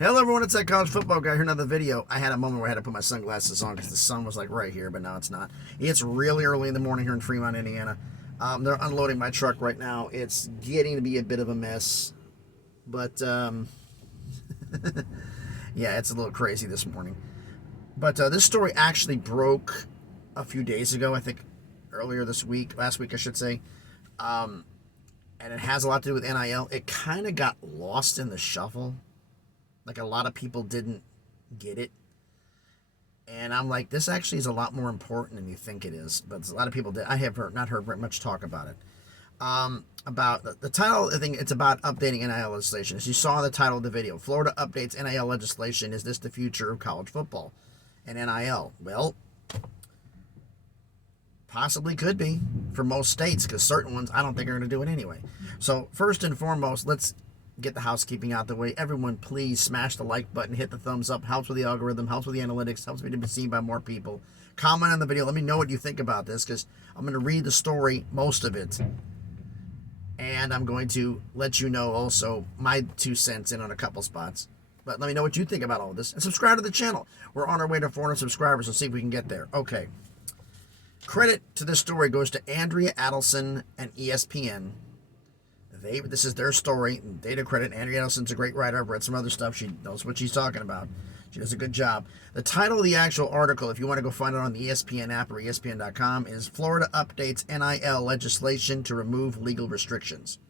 Hello everyone, it's that college football guy. Here another video. I had a moment where I had to put my sunglasses on because the sun was like right here, but now it's not. It's really early in the morning here in Fremont, Indiana. They're unloading my truck right now. It's getting to be a bit of a mess, but yeah, it's a little crazy this morning. But this story actually broke a few days ago, I think earlier this week, last week I should say, and it has a lot to do with NIL. It kind of got lost in the shuffle. Like, a lot of people didn't get it. And I'm like, this actually is a lot more important than you think it is. But a lot of people did. I have not heard very much talk about it. About the title, I think it's about updating NIL legislation. As you saw in the title of the video, Florida Updates NIL legislation. Is this the future of college football and NIL? Well, possibly could be for most states, because certain ones I don't think are going to do it anyway. So first and foremost, let's get the housekeeping out the way. Everyone, please smash the like button, hit the thumbs up. Helps with the algorithm, helps with the analytics, helps me to be seen by more people. Comment on the video. Let me know what you think about this, because I'm going to read the story, most of it, and I'm going to let you know also my 2 cents in on a couple spots. But let me know what you think about all of this, and subscribe to the channel. We're on our way to 400 subscribers, so see if we can get there. Okay. Credit to this story goes to Andrea Adelson and ESPN. This is their story. Data credit. Andrea Adelson's a great writer. I've read some other stuff. She knows what she's talking about. She does a good job. The title of the actual article, if you want to go find it on the ESPN app or ESPN.com, is Florida Updates NIL Legislation to Remove Legal Restrictions.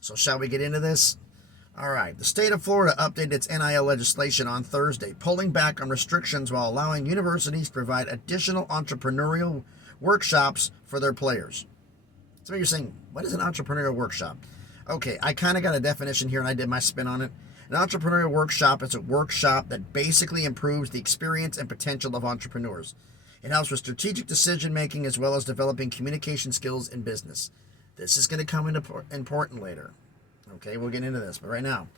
So shall we get into this? All right. The state of Florida updated its NIL legislation on Thursday, pulling back on restrictions while allowing universities to provide additional entrepreneurial workshops for their players. So you're saying, what is an entrepreneurial workshop? Okay, I kind of got a definition here, and I did my spin on it. An entrepreneurial workshop is a workshop that basically improves the experience and potential of entrepreneurs. It helps with strategic decision-making as well as developing communication skills in business. This is going to come into important later. Okay, we'll get into this, but right now,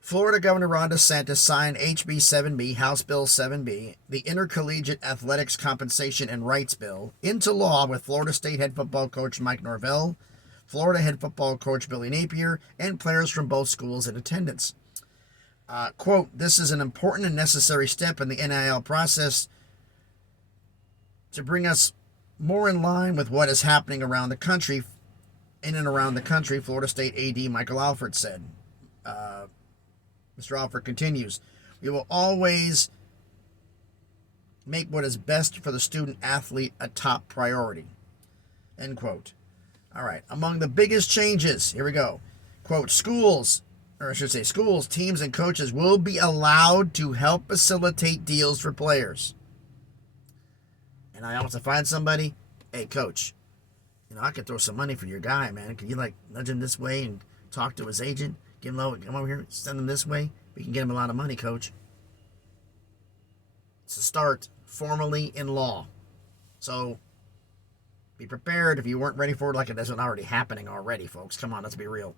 Florida Governor Ron DeSantis signed HB 7B, House Bill 7B, the Intercollegiate Athletics Compensation and Rights Bill, into law with Florida State head football coach Mike Norvell, Florida head football coach Billy Napier, and players from both schools in attendance. Quote, this is an important and necessary step in the NIL process to bring us more in line with what is happening around the country, in and around the country, Florida State AD Michael Alford said. Mr. Alford continues, we will always make what is best for the student-athlete a top priority. End quote. All right. Among the biggest changes, here we go. Quote, schools, teams, and coaches will be allowed to help facilitate deals for players. And I also find somebody, hey, coach, I could throw some money for your guy, man. Can you, nudge him this way and talk to his agent? Come over here, send him this way. We can get him a lot of money, coach. It's a start formally in law. So be prepared if you weren't ready for it, like it isn't already happening already, folks. Come on, let's be real.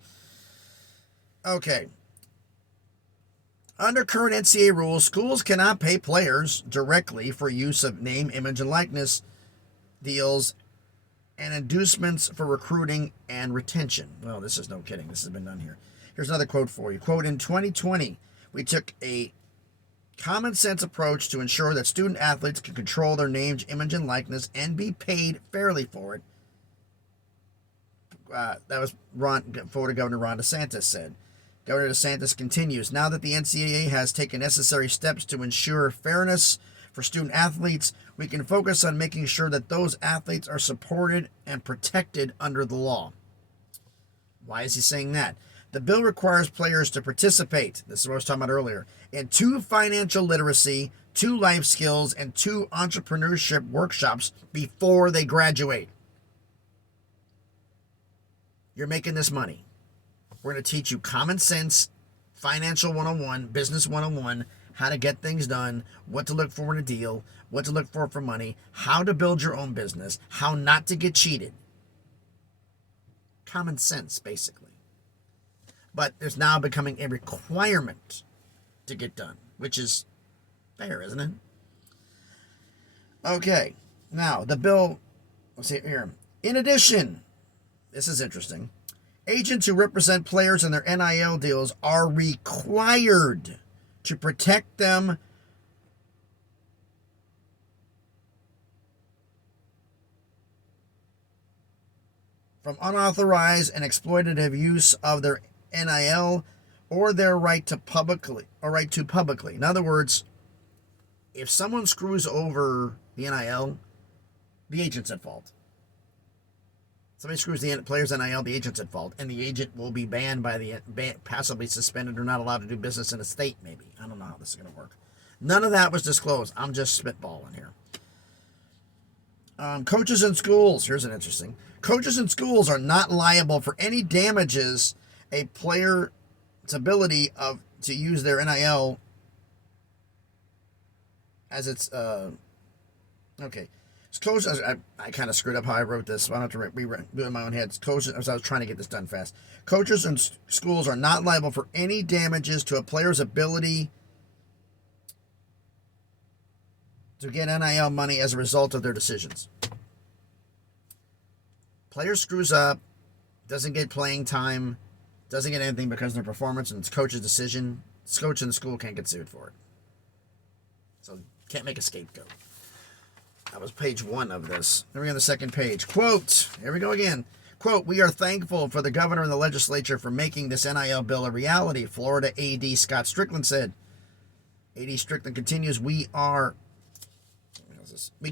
Okay. Under current NCAA rules, schools cannot pay players directly for use of name, image, and likeness deals and inducements for recruiting and retention. Well, this is no kidding. This has been done here. Here's another quote for you. Quote, in 2020, we took a common sense approach to ensure that student athletes can control their name, image, and likeness and be paid fairly for it. That was Florida Governor Ron DeSantis said. Governor DeSantis continues, now that the NCAA has taken necessary steps to ensure fairness for student athletes, we can focus on making sure that those athletes are supported and protected under the law. Why is he saying that? The bill requires players to participate, this is what I was talking about earlier, in 2 financial literacy, 2 life skills, and 2 entrepreneurship workshops before they graduate. You're making this money. We're going to teach you common sense, financial 101, business 101, how to get things done, what to look for in a deal, what to look for money, how to build your own business, how not to get cheated. Common sense, basically. But there's now becoming a requirement to get done, which is fair, isn't it? Okay, now the bill, let's see here. In addition, this is interesting. Agents who represent players in their NIL deals are required to protect them from unauthorized and exploitative use of their NIL or their right to publicly. In other words, if someone screws over the NIL, the agent's at fault. Somebody screws the player's NIL, the agent's at fault, and the agent will be banned passively suspended or not allowed to do business in a state, maybe. I don't know how this is going to work. None of that was disclosed. I'm just spitballing here. Coaches in schools. Here's an interesting. Coaches in schools are not liable for any damages a player's ability to use their NIL as it's okay. Coaches, I kind of screwed up how I wrote this, so I don't have to do it in my own head. Coaches, I was trying to get this done fast. Coaches in schools are not liable for any damages to a player's ability to get NIL money as a result of their decisions. Player screws up, doesn't get playing time, doesn't get anything because of their performance, and it's coach's decision. This coach in the school can't get sued for it. So can't make a scapegoat. That was page 1 of this. Then we're on the second page. Quote, here we go again. Quote, we are thankful for the governor and the legislature for making this NIL bill a reality, Florida AD Scott Strickland said. AD Strickland continues, we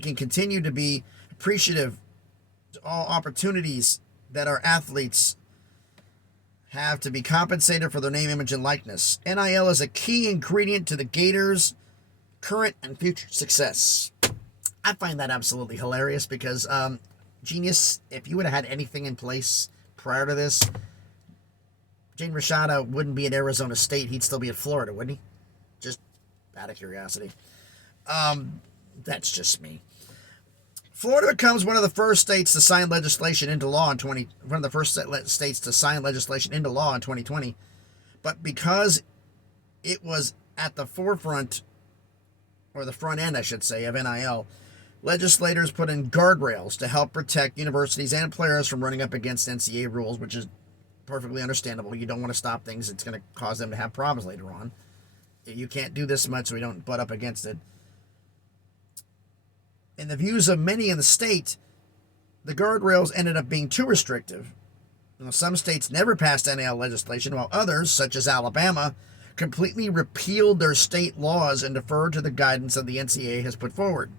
can continue to be appreciative to all opportunities that our athletes have to be compensated for their name, image, and likeness. NIL is a key ingredient to the Gators' current and future success. I find that absolutely hilarious because, genius, if you would have had anything in place prior to this, Jane Rashada wouldn't be at Arizona State. He'd still be at Florida, wouldn't he? Just out of curiosity. That's just me. Florida becomes one of the first states to sign legislation into law in 2020. But because it was at the forefront, or the front end, I should say, of NIL, legislators put in guardrails to help protect universities and players from running up against NCAA rules, which is perfectly understandable. You don't want to stop things. It's going to cause them to have problems later on. You can't do this much so we don't butt up against it. In the views of many in the state, the guardrails ended up being too restrictive. Some states never passed NIL legislation, while others, such as Alabama, completely repealed their state laws and deferred to the guidance that the NCAA has put forward.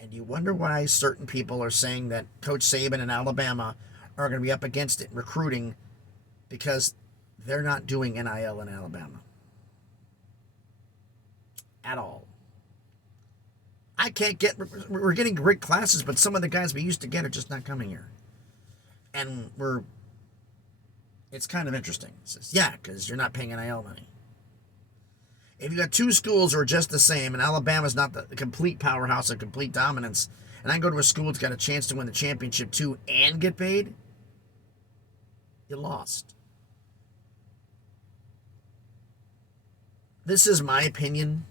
And you wonder why certain people are saying that Coach Saban and Alabama are going to be up against it in recruiting, because they're not doing NIL in Alabama at all. We're getting great classes, but some of the guys we used to get are just not coming here. And it's kind of interesting. It says, yeah, because you're not paying NIL money. If you got two schools who are just the same, and Alabama's not the complete powerhouse of complete dominance, and I go to a school that's got a chance to win the championship too and get paid, you lost. This is my opinion,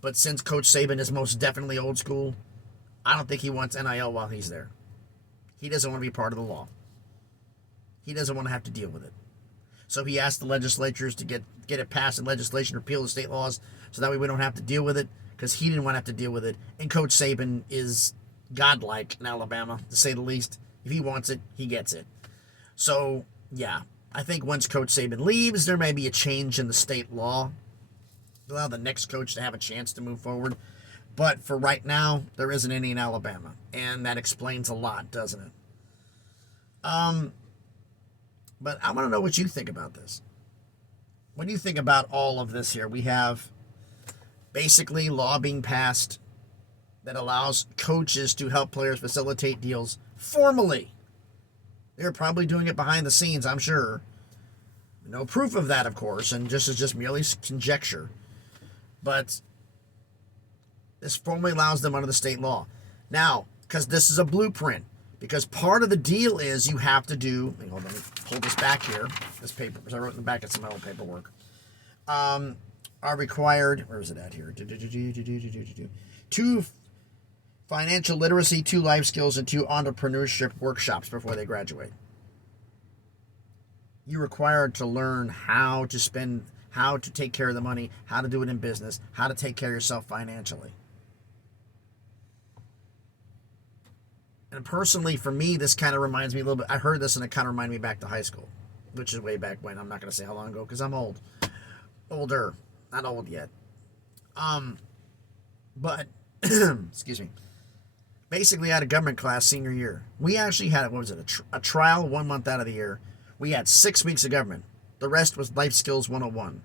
but since Coach Saban is most definitely old school, I don't think he wants NIL while he's there. He doesn't want to be part of the law. He doesn't want to have to deal with it. So he asked the legislatures to get it passed in legislation, repeal the state laws, so that way we don't have to deal with it, because he didn't want to have to deal with it. And Coach Saban is godlike in Alabama, to say the least. If he wants it, he gets it. So, yeah, I think once Coach Saban leaves, there may be a change in the state law. Allow the next coach to have a chance to move forward. But for right now, there isn't any in Alabama. And that explains a lot, doesn't it? But I want to know what you think about this. What do you think about all of this here? We have basically law being passed that allows coaches to help players facilitate deals formally. They're probably doing it behind the scenes, I'm sure. No proof of that, of course, and this is just merely conjecture. But this formally allows them under the state law. Now, because this is a blueprint, because part of the deal is you have to do, hold on, let me pull this back here, this paper, because I wrote in the back of some old paperwork, are required, where is it at here? 2 financial literacy, 2 life skills, and 2 entrepreneurship workshops before they graduate. You're required to learn how to spend, how to take care of the money, how to do it in business, how to take care of yourself financially. And personally, for me, this kind of reminds me a little bit. I heard this and it kind of reminded me back to high school, which is way back when. I'm not going to say how long ago because I'm old. Older. Not old yet. But, excuse me. Basically, I had a government class senior year. We actually had, what was it, a trial 1 month out of the year. We had 6 weeks of government. The rest was life skills 101.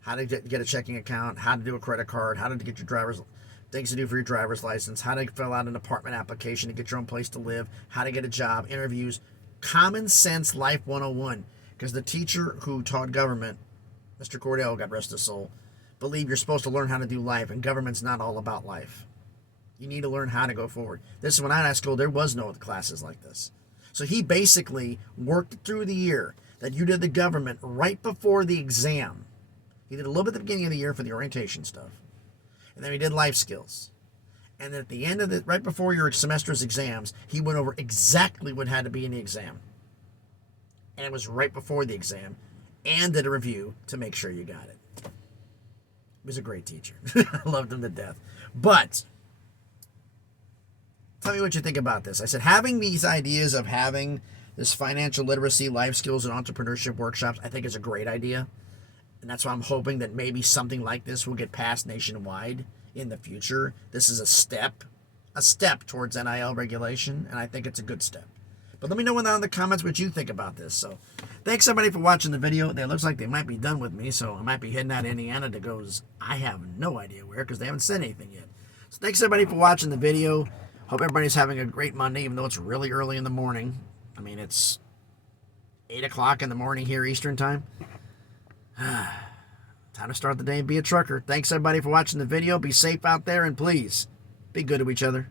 How to get a checking account, how to do a credit card, how to get your driver's, things to do for your driver's license, how to fill out an apartment application to get your own place to live, how to get a job, interviews, common sense life 101. Because the teacher who taught government, Mr. Cordell, God rest his soul, believed you're supposed to learn how to do life, and government's not all about life. You need to learn how to go forward. This is when I was at school, there was no classes like this. So he basically worked through the year that you did the government right before the exam. He did a little bit at the beginning of the year for the orientation stuff. And then he did life skills. And then at the end of the, right before your semester's exams, he went over exactly what had to be in the exam. And it was right before the exam. And did a review to make sure you got it. He was a great teacher. I loved him to death. But tell me what you think about this. I said having these ideas of having this financial literacy, life skills, and entrepreneurship workshops, I think is a great idea. And that's why I'm hoping that maybe something like this will get passed nationwide in the future. This is a step towards NIL regulation, and I think it's a good step. But let me know in the comments what you think about this. So thanks everybody for watching the video. It looks like they might be done with me, so I might be heading out to Indiana to go, I have no idea where, because they haven't said anything yet. So thanks everybody for watching the video. Hope everybody's having a great Monday, even though it's really early in the morning. I mean, it's 8 o'clock in the morning here Eastern time. Time to start the day and be a trucker. Thanks everybody for watching the video. Be safe out there, and please be good to each other.